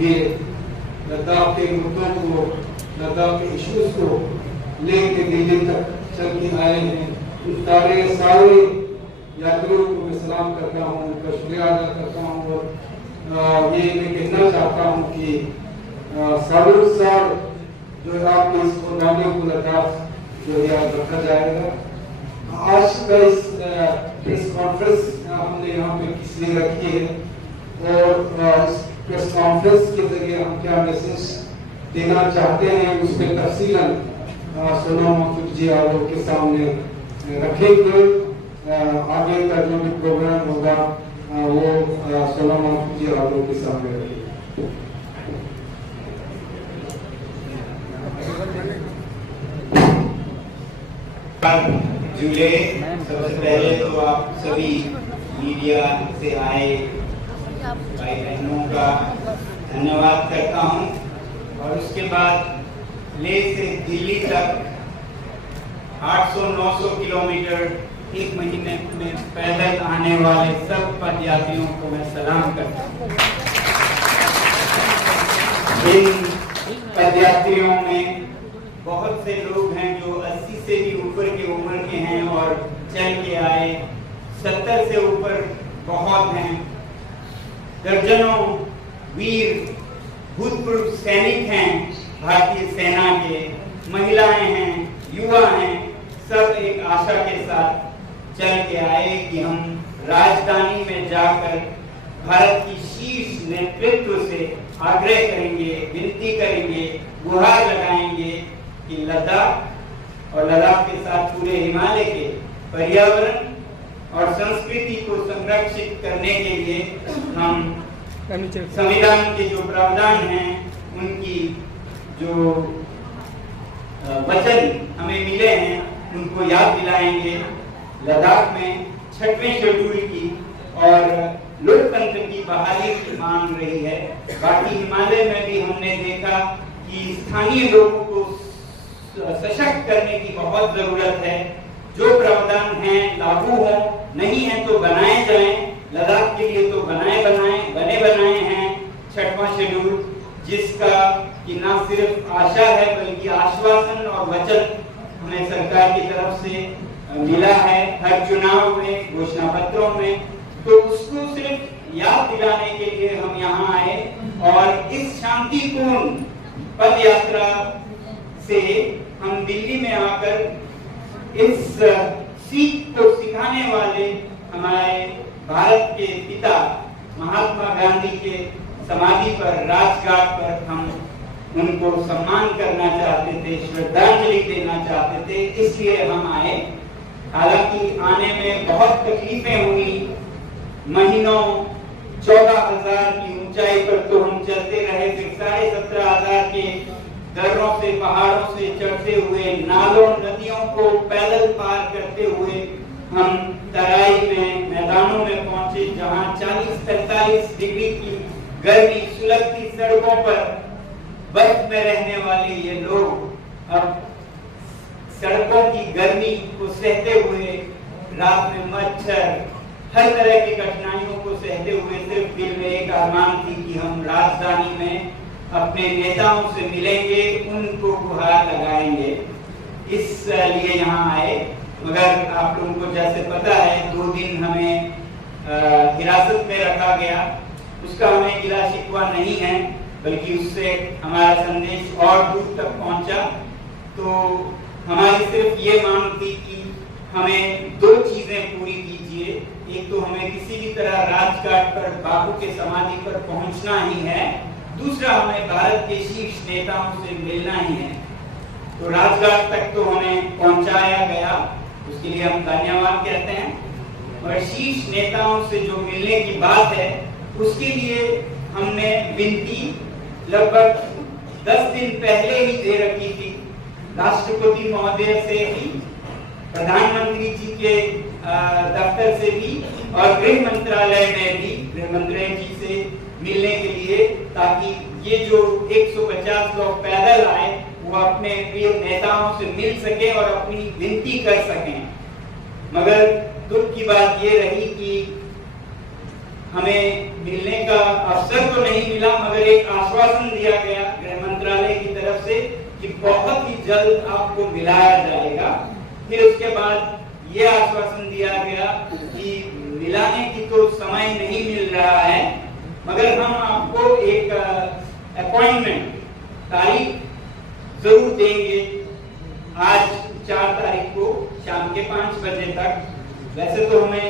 ये लद्दाख के मुद्दों को, लद्दाख के इश्यूज को लेके दिल्ली तक चल के आए हैं। सारे यात्रियों को मैं सलाम करता हूँ, उनका शुक्रिया अदा करता हूँ और ये मैं कहना चाहता हूँ कि सालों साल जो है आपके इस प्रोग्राम को लद्दाख जो है रखा जाएगा। आज का इस प्रेस कॉन्फ्रेंस हमने यहाँ पे किसलिए रखी है और इस प्रेस कॉन्फ्रेंस के जरिए हम क्या मैसेज देना चाहते हैं उसमें तफसीलन सोनम वांगचुक जी आप लोग के सामने रखेंगे। आगे का जो भी प्रोग्राम होगा वो सोनम वांगचुक जी आप लोग के सामने रखेंगे। जुले, सबसे पहले तो आप सभी मीडिया से आए भाई बहनों का धन्यवाद करता हूं और उसके बाद लेह से दिल्ली तक 800-900 किलोमीटर एक महीने में पैदल आने वाले सब पदयात्रियों को मैं सलाम करता हूं। इन पदयात्रियों में बहुत से लोग हैं जो 80 से भी ऊपर की उम्र के हैं और चल के आए, 70 से ऊपर बहुत हैं। दर्जनों वीर भूतपूर्व सैनिक हैं भारतीय सेना के, महिलाएं हैं, युवा हैं, सब एक आशा के साथ चल के आए कि हम राजधानी में जाकर भारत की शीर्ष नेतृत्व से आग्रह करेंगे, विनती करेंगे, गुहार लगाएंगे कि लद्दाख और लद्दाख के साथ पूरे हिमालय के पर्यावरण और संस्कृति को संरक्षित करने के लिए हम संविधान के जो प्रावधान हैं उनकी जो वचन हमें मिले हैं उनको याद दिलाएंगे। लद्दाख में 6वें शेड्यूल की और लोकतंत्र की बहाली की मांग रही है। बाकी हिमालय में भी हमने देखा कि स्थानीय लोगों को सशक्त करने की बहुत जरूरत है। जो प्रावधान हैं लागू हो, नहीं है तो बनाए जाएं। लद्दाख के लिए तो बने बनाए हैं 6वां शेड्यूल, जिसका कि न सिर्फ आशा है बल्कि आश्वासन और वचन हमें सरकार की तरफ से मिला है हर चुनाव में, घोषणा पत्रों में। तो उसको सिर्फ याद दिलाने के लिए हम यहाँ आए और इस शांतिपूर्ण पद यात्रा से हम दिल्ली में आकर इस सीख को सिखाने वाले हमारे भारत के पिता महात्मा गांधी के समाधि पर, राजघाट पर हम उनको सम्मान करना चाहते थे, श्रद्धांजलि देना चाहते थे, इसलिए हम आए। हालांकि आने में बहुत तकलीफें हुई। महीनों 14,000 की ऊंचाई पर तो हम चलते रहे, फिर 17,500 के दर्रों से, पहाड़ों से चढ़ते हुए, नालों नदियों को पैदल पार करते हुए हम तराई में, मैदानों में पहुंचे जहां 40-45 डिग्री की गर्मी सुलगती सड़कों पर बर्फ में रहने वाले ये लोग अब सड़कों की गर्मी को सहते हुए, रात में मच्छर, हर तरह की कठिनाइयों को सहते हुए सिर्फ दिल में एक अरमान थी कि हम राजधानी में अपने नेताओं से मिलेंगे, उनको गुहार लगाएंगे। इस लिए यहाँ आए। मगर आप लोगों को जैसे पता है 2 दिन हमें हिरासत में रखा गया। उसका हमें गिला शिकवा नहीं है, बल्कि उससे हमारा संदेश और दूर तक पहुंचा। तो हमारी सिर्फ ये मांग थी कि हमें 2 चीजें पूरी कीजिए। एक तो हमें किसी भी तरह राजघाट पर बापू के समाधि पर पहुंचना ही है, दूसरा हमें भारत के शीर्ष नेताओं से मिलना ही है। तो राजघाट तक तो हमें पहुंचाया गया, उसके लिए हम धन्यवाद कहते हैं। और शीर्ष नेताओं से जो मिलने की बात है उसके लिए हमने विनती लगभग 10 दिन पहले ही दे रखी थी, राष्ट्रपति महोदय से भी, प्रधानमंत्री जी के दफ्तर से भी और गृह मंत्रालय में भी, गृह मंत्री जी से मिलने के लिए, ताकि ये जो 150 लोग पैदल आए वो अपने प्रिय नेताओं से मिल सके और अपनी विनती कर सकें। मगर दुख की बात ये रही कि हमें मिलने का अवसर तो नहीं मिला, मगर एक आश्वासन दिया गया गृह मंत्रालय की तरफ से कि बहुत ही जल्द आपको मिलाया जाएगा। फिर उसके बाद ये आश्वासन दिया गया कि मिलाने की तो समय नहीं मिल रहा है, मगर हम आपको एक अपॉइंटमेंट तारीख जरूर देंगे आज 4 तारीख को शाम के 5 बजे तक। वैसे तो हमें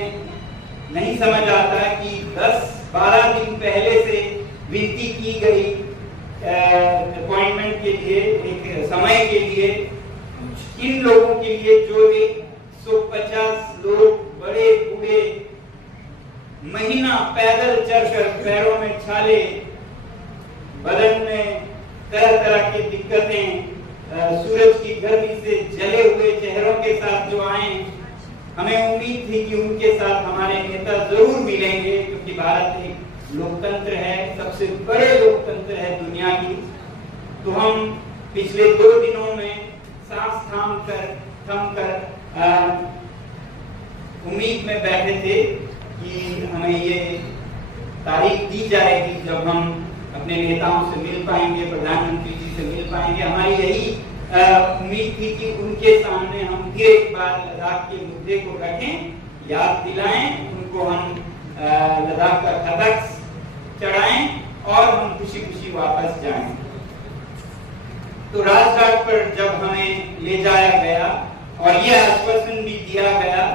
नहीं समझ आता कि 10-12 दिन पहले से विनती की गई अपॉइंटमेंट के लिए, एक समय के लिए, इन लोगों के लिए जो 150 लोग बड़े बूढ़े महीना पैदल चलकर पैरों में छाले, बदन में तरह तरह की दिक्कतें, सूरज की गर्मी से जले हुए चेहरों के साथ जो आए, हमें उम्मीद थी कि उनके साथ हमारे नेता जरूर मिलेंगे, क्योंकि भारत एक लोकतंत्र है, सबसे बड़े लोकतंत्र है दुनिया की। तो हम पिछले 2 दिनों में सांस थम कर उम्मीद में बैठे थे कि हमें ये तारीख दी जाएगी जब हम अपने नेताओं से मिल पाएंगे, प्रधानमंत्री जी से मिल पाएंगे। हमारी यही उम्मीद थी कि उनके सामने हम फिर एक बार लद्दाख के मुद्दे को रखें, याद दिलाएं, उनको हम लद्दाख का खतक चढ़ाएं और हम खुशी खुशी वापस जाएं। तो राजघाट पर जब हमें ले जाया गया और यह आश्वासन भी दिया गया,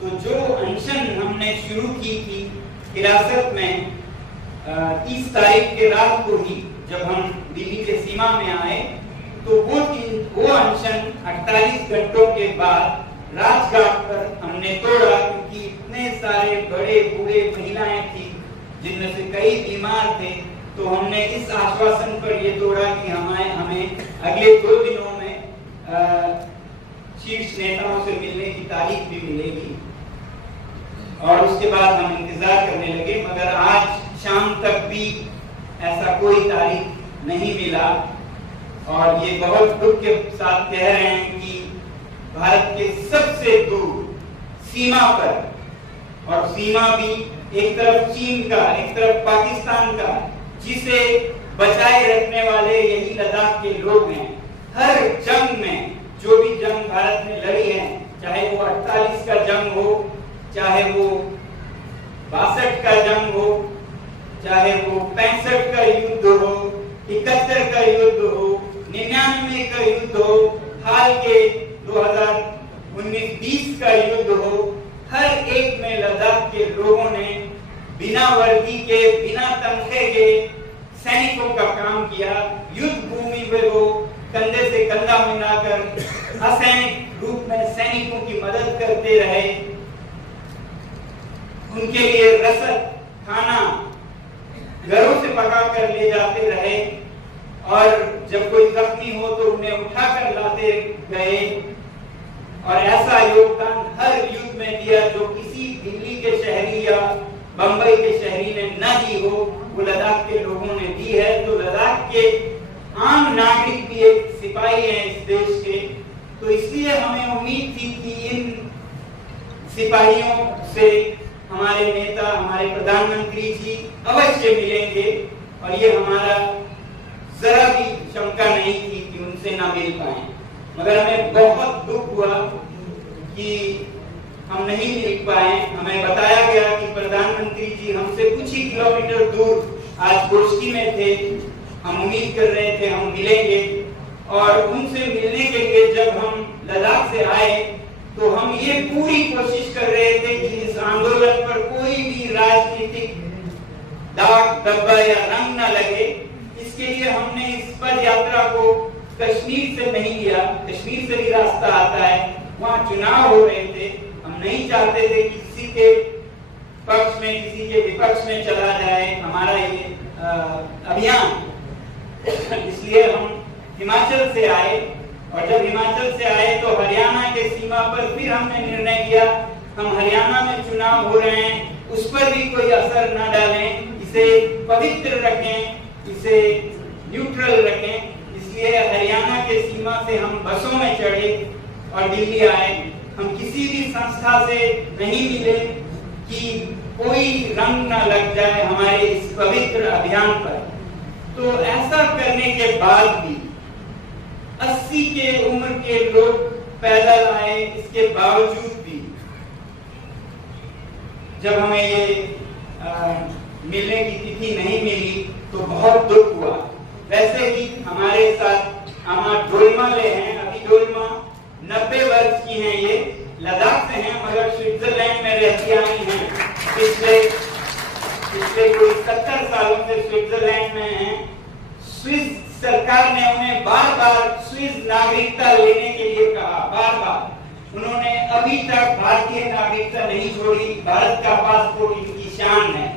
तो जो अनशन हमने शुरू की थी हिरासत में 30 तारीख के रात को ही जब हम दिल्ली के सीमा में आए, तो वो अनशन 48 घंटों के बाद राजघाट पर हमने तोड़ा, क्योंकि इतने सारे बड़े बूढ़े महिलाएं थी जिनमें से कई बीमार थे। तो हमने इस आश्वासन पर ये तोड़ा कि हमें अगले 2 दिनों में शीर्ष नेताओं से मिलने की तारीख भी मिलेगी, और उसके बाद हम इंतजार करने लगे। मगर आज शाम तक भी ऐसा कोई तारीख नहीं मिला, और ये बहुत दुख के साथ कह रहे हैं कि भारत के सबसे दूर सीमा पर, और सीमा भी एक तरफ चीन का, एक तरफ पाकिस्तान का, जिसे बचाए रखने वाले यही लद्दाख के लोग हैं। हर जंग में, जो भी जंग भारत ने लड़ी है, चाहे वो 48 का जंग हो, चाहे वो 62 का जंग हो, चाहे वो 65 का युद्ध हो, 71 का युद्ध हो, 99 का युद्ध हो, हाल के 2019-20 का युद्ध हो, हर एक में लद्दाख के लोगों ने बिना वर्दी के, बिना तनखे के सैनिकों का काम किया। युद्ध भूमि पे वो कंधे से कंधा मिलाकर असैनिक रूप में सैनिकों की मदद करते रहे, उनके लिए रसद, खाना घरों से पका कर ले जाते रहे, और जब कोई जख्मी हो तो उन्हें उठाकर लाते गए, और ऐसा योगदान हर युद्ध में दिया जो किसी दिल्ली के शहरी या बंबई के शहरी ने न दी हो, वो लद्दाख के लोगों ने दी है। तो लद्दाख के आम नागरिक भी एक सिपाही हैं इस देश के, तो इसलिए हमें उम्मीद थी कि इन सिपाहियों से हमारे नेता, हमारे प्रधानमंत्री जी अवश्य मिलेंगे, और ये हमारा जरा भी शंका नहीं थी कि उनसे ना मिल पाए। मगर हमें बहुत दुख हुआ कि हम नहीं मिल पाए। हमें बताया गया कि प्रधानमंत्री जी हमसे कुछ ही किलोमीटर दूर आज गोष्ठी में थे, हम उम्मीद कर रहे थे हम मिलेंगे, और उनसे मिलने के लिए जब हम लद्दाख से आए तो हम ये पूरी कोशिश कर रहे थे कि इस आंदोलन पर कोई भी राजनीतिक दाग, धब्बा या रंग न लगे। इसके लिए हमने इस पद यात्रा को कश्मीर से नहीं लिया, कश्मीर से भी रास्ता आता है, वहाँ चुनाव हो रहे थे, हम नहीं चाहते थे कि किसी के पक्ष में, किसी के विपक्ष में चला जाए हमारा ये अभियान। इसलिए हम हिमाचल से आए, और जब हिमाचल से आए तो हरियाणा के सीमा पर फिर हमने निर्णय किया हम हरियाणा में चुनाव हो रहे हैं, उस पर भी कोई असर न डालें, इसे पवित्र रखें, इसे न्यूट्रल रखें। इसलिए हरियाणा के सीमा से हम बसों में चढ़े और दिल्ली आए। हम किसी भी संस्था से नहीं मिले कि कोई रंग न लग जाए हमारे इस पवित्र अभियान पर। तो ऐसा करने के बाद भी 80 के उम्र के लोग पैदल आए, इसके बावजूद भी जब हमें ये मिलने की तिथि नहीं मिली तो बहुत दुख हुआ। वैसे ही हमारे साथ आमा डोलमाले हैं। अभी डोलमा 90 वर्ष की हैं, ये लद्दाख से हैं मगर स्विट्जरलैंड में रहती आई हैं। पिछले कोई 70 सालों से स्विट्जरलैंड में हैं। स्विस सरकार ने उन्हें बार बार स्विस नागरिकता लेने के लिए कहा, बार बार। उन्होंने अभी तक भारतीय नागरिकता नहीं छोड़ी। भारत का पासपोर्ट इनकी शान है,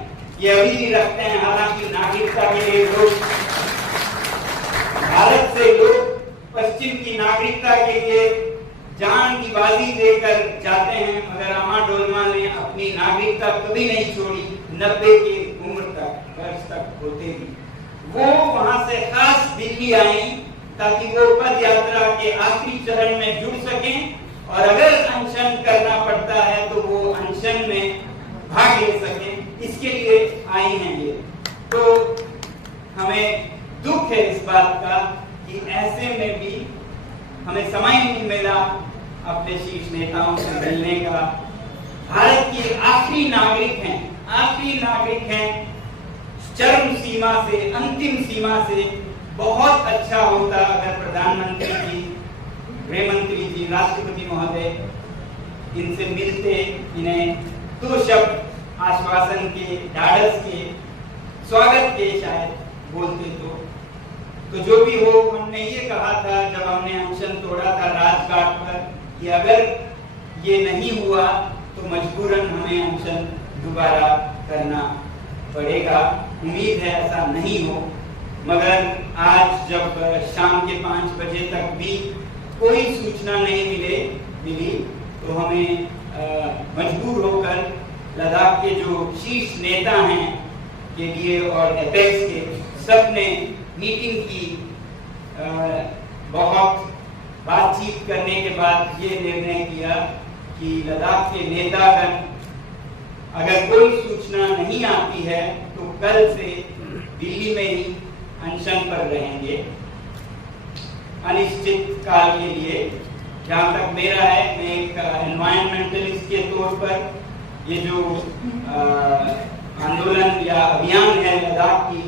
ये अभी भी रखते हैं। हालांकि नागरिकता के लिए लोग, भारत से लोग पश्चिम की नागरिकता के लिए जान की बाजी देकर जाते हैं, मगर आमा डोलमा ने अपनी नागरिकता कभी नहीं छोड़ी। 90 की उम्र तक, वर्ष तक होते भी वो वहां से खास दिल्ली आई ताकि वो पद यात्रा के आखिरी चरण में जुड़ सकें, और अगर अनशन करना पड़ता है तो वो अनशन में भाग ले सकें, इसके लिए आई हैं ये। तो हमें दुख है इस बात का कि ऐसे में भी हमें समय नहीं मिला अपने शीर्ष नेताओं से मिलने का। भारत के आखिरी नागरिक हैं, चरम सीमा से, अंतिम सीमा से। बहुत अच्छा होता अगर प्रधानमंत्री जी, गृह मंत्री जी, राष्ट्रपति महोदय इनसे मिलते, इन्हें 2 शब्द आश्वासन के, ढाढ़स के, स्वागत के शायद बोलते तो जो भी हो। हमने ये कहा था जब हमने अनशन तोड़ा था राजघाट पर कि अगर ये नहीं हुआ तो मजबूरन हमें अनशन दोबारा करना पड़ेगा। उम्मीद है ऐसा नहीं हो, मगर आज जब शाम के 5 बजे तक भी कोई सूचना नहीं मिली तो हमें मजबूर होकर लद्दाख के जो शीर्ष नेता हैं के लिए और एपेक्स के सबने मीटिंग की। बहुत बातचीत करने के बाद ये निर्णय किया कि लद्दाख के नेतागण अगर कोई सूचना नहीं आती है तो कल से दिल्ली में ही अनशन पर रहेंगे अनिश्चित काल के लिए। जहाँ तक मेरा है, मैं एक एनवायरमेंटलिस्ट के तौर पर ये जो आंदोलन या अभियान है लद्दाख की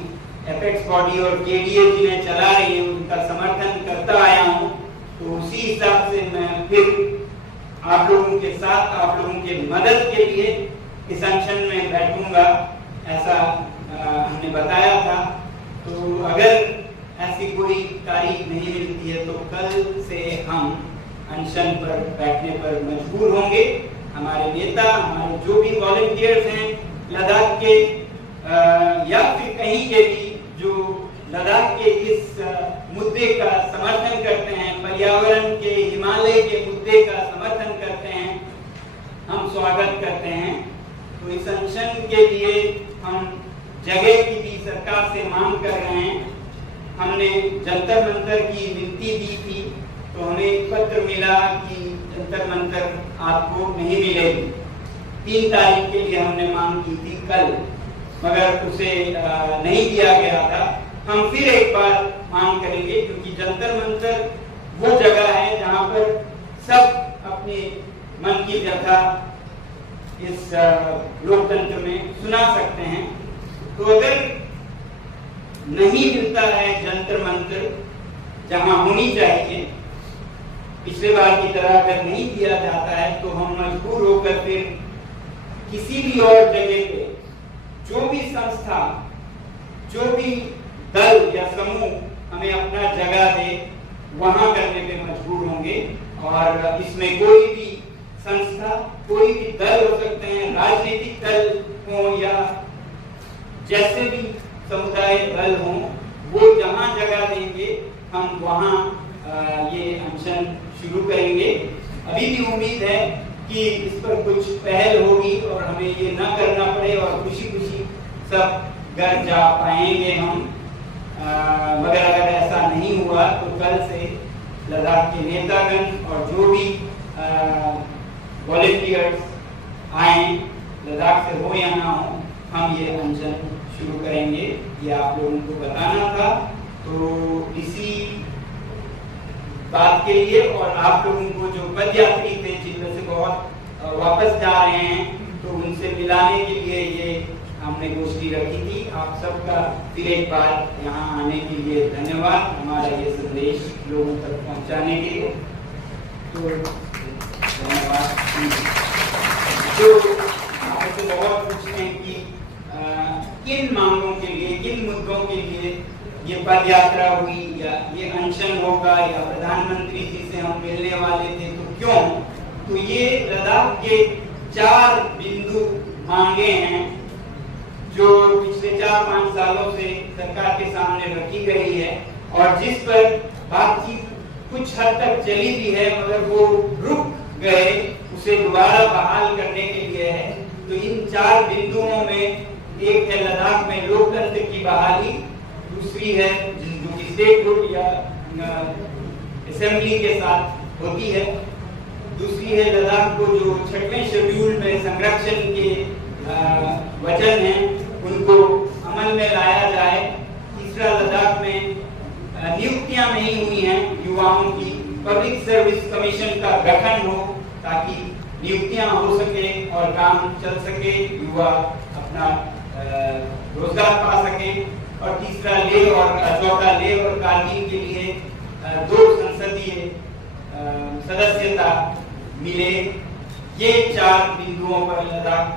एपेक्स बॉडी और केडीए जिन्हें चला रही है उनका समर्थन करता आया हूँ। तो उसी हिसाब से मैं फिर आप लोगों के साथ, आप लोगों के मदद के लिए इस अनशन में बैठूंगा, ऐसा हमने बताया था। तो अगर ऐसी कोई तारीख नहीं मिलती है तो कल से हम अनशन पर बैठने पर मजबूर होंगे। हमारे नेता, हमारे जो भी वॉलंटियर्स हैं लद्दाख के या फिर कहीं के भी जो लद्दाख के इस मुद्दे का समर्थन करते हैं, पर्यावरण के, हिमालय के मुद्दे का समर्थन करते हैं, हम स्वागत करते हैं। तो इस अनशन के लिए हम जगह की भी सरकार से मांग कर रहे हैं। हमने जंतर मंतर की विनती दी थी तो हमें एक पत्र मिला कि जंतर मंतर आपको नहीं मिलेगी। 3 तारीख के लिए हमने मांग की थी कल, मगर उसे नहीं दिया गया था। हम फिर एक बार मांग करेंगे क्योंकि जंतर मंतर वो जगह है जहाँ पर सब अपने मन की व्यथा इस लोकतंत्र में सुना सकते हैं। तो अगर नहीं मिलता है जंतर मंतर जहां होनी चाहिए, पिछले बार की तरह अगर नहीं दिया जाता है तो हम मजबूर होकर फिर किसी भी और जगह पे जो भी संस्था, जो भी दल या समूह हमें अपना जगह दे वहां करने पे मजबूर होंगे। और इसमें कोई भी संस्था, कोई भी दल हो सकते हैं, राजनीतिक दल हो या जैसे भी समुदाय दल हो, वो जहां जगह देंगे हम वहां ये अनशन शुरू करेंगे। अभी भी उम्मीद है कि इस पर कुछ पहल होगी और हमें ये ना करना पड़े और खुशी खुशी सब घर जा पाएंगे हम। मगर अगर ऐसा नहीं हुआ तो कल से लद्दाख के नेतागण और जो भी वॉलंटियर्स आए, लद्दाख से हो या ना हो, हम ये अनशन शुरू करेंगे। ये आप लोगों को बताना था। तो इसी बात के लिए और आप लोगों को जो पदयात्री थे जिनमें से बहुत वापस जा रहे हैं तो उनसे मिलाने के लिए ये हमने गोष्ठी रखी थी। आप सबका फिर एक बार यहाँ आने के लिए धन्यवाद, हमारा ये संदेश लोगों तक पहुँचाने के लिए। तो धन्यवाद। तो आपसे बहुत पूछते हैं कि किन मांगों के लिए, किन मुद्दों के लिए ये पद यात्रा हुई या ये अनशन होगा या प्रधानमंत्री जी से हम मिलने वाले थे, तो क्यों? तो ये लद्दाख के 4 बिंदु मांगे हैं जो पिछले 4-5 सालों से सरकार के सामने रखी गई है और जिस पर बातचीत कुछ हद तक चली भी है मगर वो रुक गए, उसे दोबारा बहाल करने के लिए है। तो इन 4 बिंदुओं में एक है लद्दाख में लोकतंत्र की बहाली, दूसरी है जो कि स्टेटहुड या असेंबली के साथ होती है, दूसरी है लद्दाख को जो 6वें शेड्यूल में संरक्षण के वचन हैं उनको अमल में लाया जाए, तीसरा लद्दाख में नियुक्तियां नहीं हुई हैं युवाओं की, पब्लिक सर्विस कमीशन का गठन हो ताकि नियुक्तियां हो सके और काम चल सके, युवा अपना रोजगार पा सके, और तीसरा चौथा लेह और कारगिल के लिए 2 संसदीय सदस्यता मिले। ये 4 बिंदुओं पर लद्दाख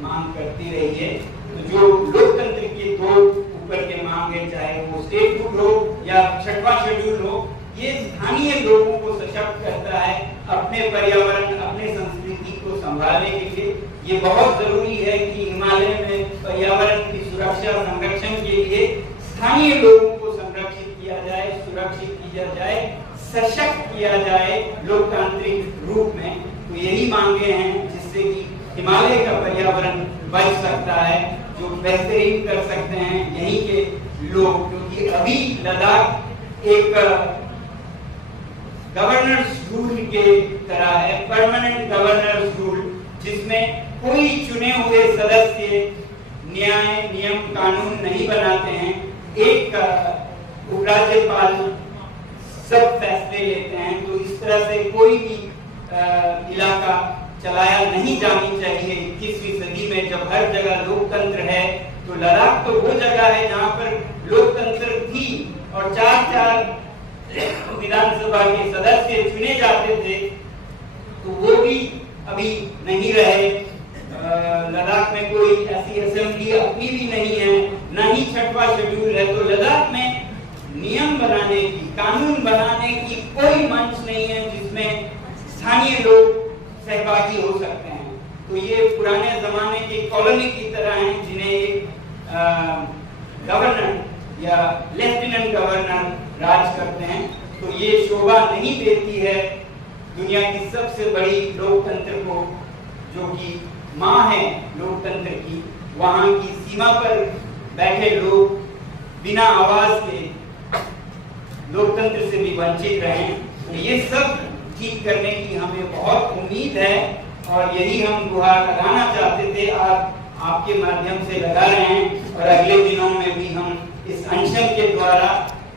मांग करती रही है। तो जो लोकतंत्र के 2 ऊपर के मांग है, चाहे वो स्टेटहुड हो या 6वां शेड्यूल हो, ये स्थानीय लोगों को सशक्त करता है अपने पर्यावरण, अपने संस्कृति को संभालने के लिए। ये बहुत जरूरी है कि हिमालय में पर्यावरण की सुरक्षा संरक्षण के लिए स्थानीय लोगों को संरक्षित किया जाए, सुरक्षित किया जाए, सशक्त किया जाए लोकतांत्रिक रूप में। तो यही मांगे हैं जिससे कि हिमालय का पर्यावरण बच सकता है, जो बेहतरीन कर सकते हैं यहीं के लोग, क्योंकि अभी लद्दाख एक गवर्नर्स रूल के तरह है, परमानेंट गवर्नर्स रूल, जिसमें कोई चुने हुए सदस्य न्याय, नियम, कानून नहीं बनाते हैं। एक उपराज्यपाल सब फैसले लेते हैं। तो इस तरह से कोई भी इलाका चलाया नहीं जानी चाहिए 21वीं सदी में, जब हर जगह लोकतंत्र है। तो लद्दाख तो वो जगह है जहाँ पर लोकतंत्र थी और 4-4 विधानसभा के सदस्य चुने जाते थे, तो वो भी अभी नहीं रहे। लद्दाख में कोई ऐसी असेंबली अपनी भी नहीं है, न ही 6वां शेड्यूल है। तो लद्दाख में नियम बनाने की, कानून बनाने की कोई मंच नहीं है जिसमें स्थानीय लोग सहभागी हो सकते हैं। तो ये पुराने जमाने की कॉलोनी की तरह हैं जिन्हें एक गवर्नर या लेफ्टिनेंट गवर्नर राज करते हैं। तो ये शोभा नहीं देती है दुनिया की सबसे बड़ी लोकतंत्र को, जो कि माँ है लोकतंत्र की। वहां की सीमा पर बैठे लोग बिना आवाज के लोकतंत्र से भी वंचित रहे। तो ये सब ठीक करने की हमें बहुत उम्मीद है और यही हम गुहार लगाना चाहते थे, आपके माध्यम से लगा रहे हैं। और अगले दिनों में भी हम इस अनशन के द्वारा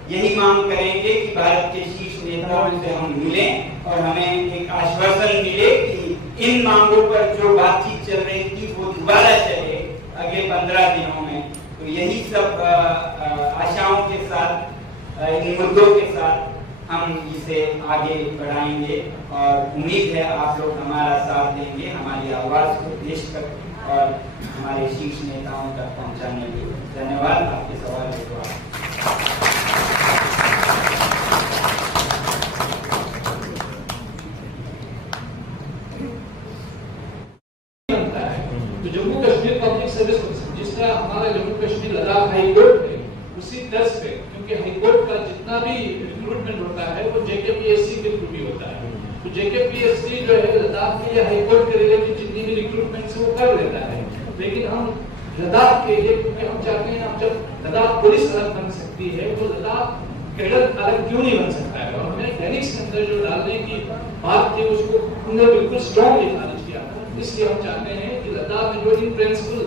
यही मांग करेंगे कि भारत के शीर्ष नेताओं से हम मिलें और हमें एक आश्वासन मिले कि इन मांगों पर जो बातचीत चल रही थी वो दोबारा चले अगले 15 दिनों में। तो यही सब आशाओं के साथ, इन मुद्दों के साथ हम इसे आगे बढ़ाएंगे और उम्मीद है आप लोग हमारा साथ देंगे, हमारी आवाज को देश तक और हमारे शीर्ष नेताओं तक पहुंचाने के लिए। धन्यवाद। आपके सवाल है तो Jammu Kashmir public service commission, जिस तरह हमारा जम्मू कश्मीर लद्दाख हाई कोर्ट है, उसी तर्ज पे, क्योंकि हाई कोर्ट का जितना भी रिक्रूटमेंट होता है वो जेकेपीएससी के थ्रू भी होता है। तो जेकेपीएससी जो है लद्दाख के लिए हाई कोर्ट के रिलेटेड जितनी भी रिक्रूटमेंट है वो कर लेता है। लेकिन हम लद्दाख के लिए, क्योंकि हम चाहते हैं अब जब लद्दाख पुलिस अलग बन सकती है तो लद्दाख कैडर अलग क्यों नहीं बन सकता है। और हमने टेनिक्स के अंदर जो डालने की बात थी उसको हमने बिल्कुल स्ट्रॉन्गली खारिज किया। इसलिए हम चाहते हैं कि लद्दाख में जो इन प्रिंसिपल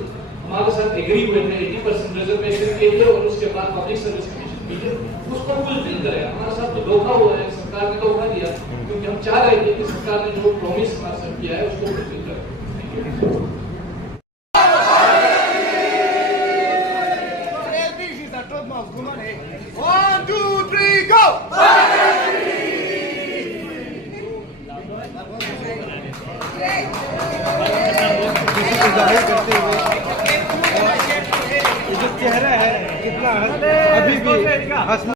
हमारे साथ एग्री हुए थे 80% रिजर्वेशन के लिए और उसके बाद पब्लिक सर्विस कमीशन उसको फुलफिल करें। हमारे साथ तो धोखा हुआ है, सरकार ने धोखा दिया, क्योंकि हम चाह रहे थे कि सरकार ने जो प्रॉमिस हमारे साथ किया है उसको फुलफिल करें। One, two, three, go! जाहिर करते हुए जो चेहरा है कितना अभी भी